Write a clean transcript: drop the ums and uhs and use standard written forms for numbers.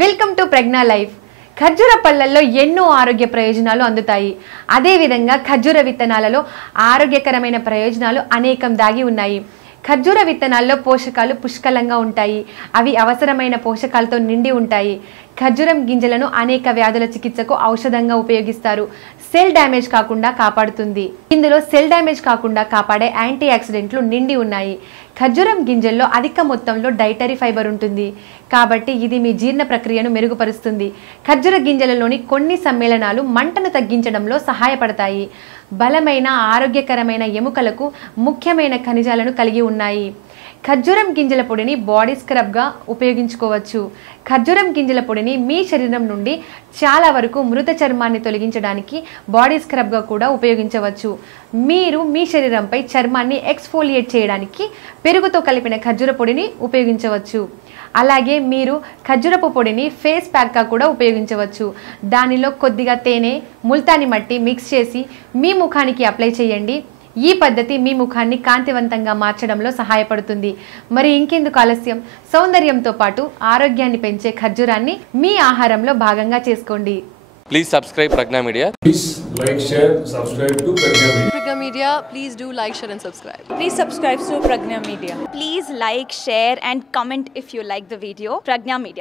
Welcome to Pragna life. ఖర్జూర పళ్ళల్లో ఎన్నో ఆరోగ్య ప్రయోజనాలు అందుతాయి. అదేవిధంగా ఖర్జూర విత్తనాలలో ఆరోగ్యకరమైన ప్రయోజనాలు అనేకం దాగి ఉన్నాయి. ఖర్జూర విత్తనాల్లో పోషకాలు పుష్కలంగా ఉంటాయి. అవి అవసరమైన పోషకాలతో నిండి ఉంటాయి. ఖర్జూరం గింజలను అనేక వ్యాధుల చికిత్సకు ఔషధంగా ఉపయోగిస్తారు. సెల్ డ్యామేజ్ కాకుండా కాపాడుతుంది. ఇందులో సెల్ డ్యామేజ్ కాకుండా కాపాడే యాంటీ ఆక్సిడెంట్లు నిండి ఉన్నాయి. ఖర్జూరం గింజల్లో అధిక మొత్తంలో డైటరీ ఫైబర్ ఉంటుంది కాబట్టి ఇది మీ జీర్ణ ప్రక్రియను మెరుగుపరుస్తుంది. ఖర్జూర గింజలలోని కొన్ని సమ్మేళనాలు మంటను తగ్గించడంలో సహాయపడతాయి. బలమైన ఆరోగ్యకరమైన ఎముకలకు ముఖ్యమైన ఖనిజాలను కలిగి ఉన్నాయి. ఖర్జూరం గింజల పొడిని బాడీ స్క్రబ్గా ఉపయోగించుకోవచ్చు. ఖర్జూరం గింజల పొడిని మీ శరీరం నుండి చాలా వరకు మృత చర్మాన్ని తొలగించడానికి బాడీ స్క్రబ్గా కూడా ఉపయోగించవచ్చు. మీరు మీ శరీరంపై చర్మాన్ని ఎక్స్ఫోలియేట్ చేయడానికి పెరుగుతో కలిపిన ఖర్జూర పొడిని ఉపయోగించవచ్చు. అలాగే మీరు ఖర్జూరపు పొడిని ఫేస్ ప్యాక్గా కూడా ఉపయోగించవచ్చు. దానిలో కొద్దిగా తేనె, ముల్తాని మట్టి మిక్స్ చేసి మీ ముఖానికి అప్లై చేయండి. ఈ పద్ధతి మీ ముఖాన్ని కాంతివంతంగా మార్చడంలో సహాయపడుతుంది. మరి ఇంకెందుకు ఆలస్యం, సౌందర్యంతో పాటు ఆరోగ్యాన్ని పెంచే ఖర్జూరాన్ని మీ ఆహారంలో భాగంగా చేసుకోండి. Please subscribe Pragna Media. Please like, share, subscribe to Pragna Media. Pragna Media, please do like, share and subscribe. Please subscribe to Pragna Media. Please like, share and comment if you like the video. Pragna Media.